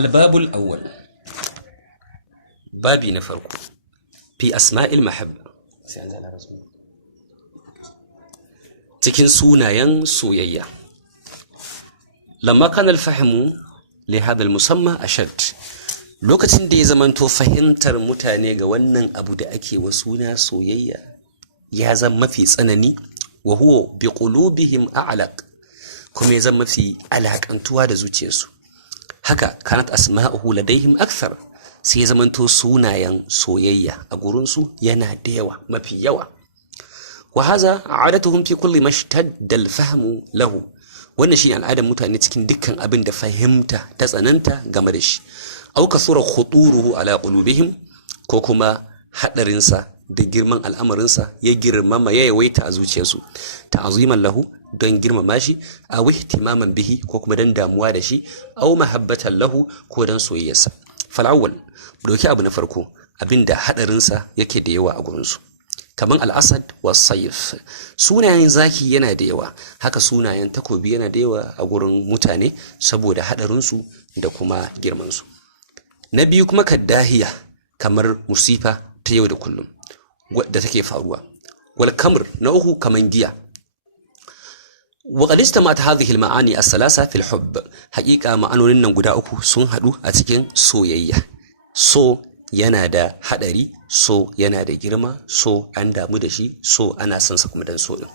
Albabul awwal, babi na farko, fi asma'il mahabba, cikin sunayen soyayya. Lamma kana al-fahmu li hadha al-musamma ashad, lokacin da ya zamanto fahimtar mutane ga wannan abu da ake wa suna soyayya ya zama mafi tsanani, wa huwa bi qulubihim a'laq, kuma ya zama mafi alakantuwa da zuciyarsu. Haka kanat asma'uhu ladaihim akthar, sai ya zamanto sunayen soyayya a gurinsu yana da yawa, mafi yawa. Wa haza adatuhum fi kulli mashtadda al-fahmu lahu, wannan shine al'adar mutane cikin dukkan abin da fahimta ta tsananta game da shi. Aw kasura khuturuhu ala qulubihim, ko kuma hadarinsa da girman al'amarinsa ya girmama ya yawaita a zuciyarsu, ta'aziman lahu, don girmama shi, aw ihtimaman bihi, ko kuma don damuwa da shi, aw mahabbatan lahu, ko don soyayyarsa. Fal awwal, doki abu na farko, abinda hadarinsa yake da yawa a gurinsu, kaman al-asad wa sayf. Sunayen zaki yana da yawa, haka sunayen takobi yana da yawa a gurin mutane saboda hadarinsu da kuma girmansu. Na biyu kuma kaddahiya, kamar musifa ta yau da kullum da take faruwa. Wal kamr, na uku kaman giya. Wa qad istamat hadhihi al-ma'ani as-salasa fi al-hubb, haqiqa ma'anonin nan guda uku sun hadu a cikin soyayya. So yana da hadari, so yana da girma, so an damu da shi, so ana son sa kuma dan so din.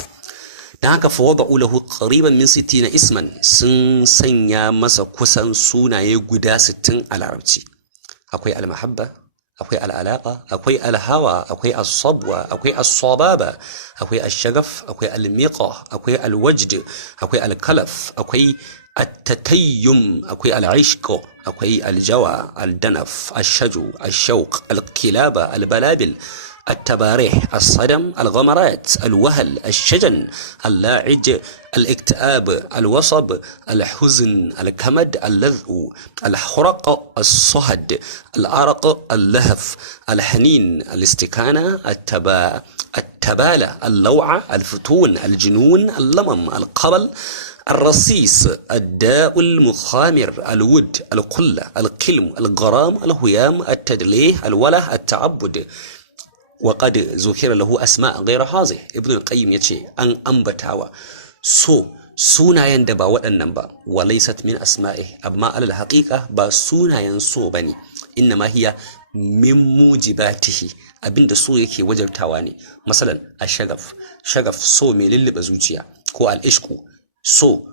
Dan haka fa wada'u lahu qariban min 60 isman, sun sanya masa kusan sunaye guda 60 a larabci. Akwai al-mahabba, akwai al-alaqa, akwai al-hawa, akwai as-sabwa, akwai as-sababa, akwai ash-shagaf, akwai al-miqa, akwai al-wajd, akwai al-kalaf, akwai التتيم، أكوي العشق، أكوي الجوى، الدنف، الشجو، الشوق، الكلابة، البلابل، التباريح، الصدم، الغمرات، الوهل، الشجن، اللاعج، الاكتئاب، الوصب، الحزن، الكمد، اللذء، الحرق، الصهد، العرق، اللهف، الحنين، الاستكانة، التبالة، اللوعة، الفتون، الجنون، اللمم، القبل، الرصيص، الداء المخامر، الود، القلة، القلم، الغرام، الهيام، التدليه، الوله، التعبد. وقد ذكر له أسماء غير هذه. ابن القيم يتشي أن أنبتاوا sunayen da ba waɗannan ba, walaysat min asma'i, amma alal haqiqa ba sunayen so bane, inna ma hiya min mujibatihi, abinda so yake wajabtawa ne. Masalan shagaf so mai lullube zuciya, ko al-ishqu so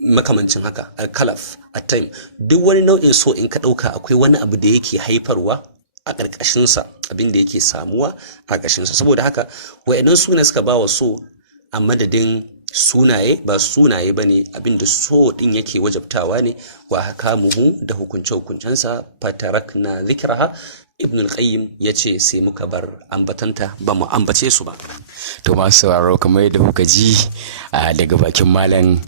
makamancin haka, al-kalaf, at-taym, duk wani nau'in so in ka dauka akwai wani abu da yake haifarwa a ƙarƙashin sa, abin da yake samuwa a ƙarƙashin sa. Saboda haka wayannan sunaye suka bawa so a madadin sunaye, ba sunaye bane, abin da so din yake wajabtawa ne. Wa hakamuhu, da hukunce-hukuncensa, fatarakna dhikraha. Ibn al-Qayyim yace sai muka bar ambatanta, ba mu ambace su ba. To masu sauraro, kamar yadda kuka ji daga bakin malam,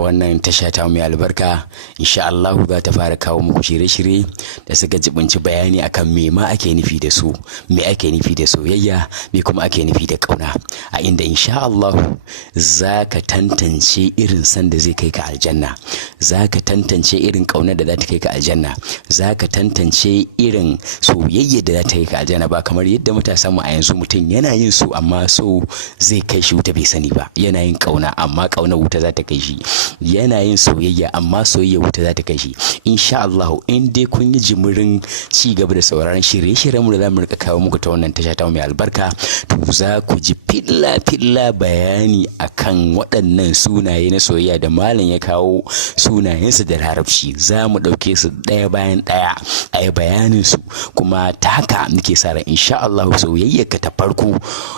wannan tasha ta mai albarka insha Allah za ta fara kawo muku shirye-shirye da suka jibinci bayani akan me ma ake nufi da su, me ake nufi da soyayya, me kuma ake nufi da kauna, a inda insha Allah za ka tantance irin san da zai kai ka aljanna, za ka tantance irin kauna da za ta kai ka aljanna, za ka tantance irin soyayya da za ta kai ka aljanna. Ba kamar yadda matasa mu a yanzu, mutum yana yin su amma so zai kai shi wuta bai sani ba, yana yin kauna amma kauna wuta za ta kai shi, yana yin soyayya amma soyayya wuta za ta kai shi. Insha Allah in dai kun yi jimirin ci gaba da sauraron shirye-shiryen mu da zamu rika kawo muku ta wannan tasha ta mai albarka, to za ku ji filla bayani akan waɗannan sunaye na soyayya da malam ya kawo sunayensu da larabci. Za mu ɗauke su ɗaya bayan ɗaya a yi bayanin su, kuma ta haka muke sa ran insha Allah soyayya ka ta farko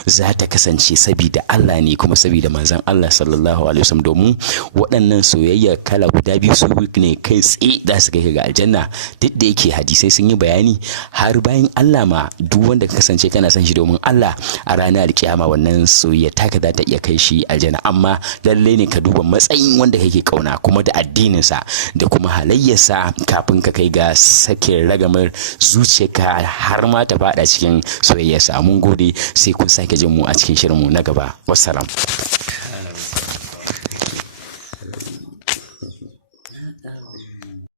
za ta kasance sabida Allah ne kuma sabida manzon Allah sallallahu alaihi wasallam, domin waɗannan soyayya kala guda biyu su ne kai tsaye za su kai ga aljanna. Duk da yake hadisai sun yi bayani har bayan Allah ma, duk wanda ka kasance kana son shi domin Allah, a ranar kiyama wannan soyayya taka za ta iya kai shi aljanna. Amma lalle ne ka duba matsayin wanda kake kauna, kuma da addininsa da kuma halayyarsa, kafin ka kai ga sakin ragamar zuciyarka har ma ta fada cikin soyayyarsa. Mun gode, sai kun sake jin mu a cikin shirinmu na gaba. Wassalam.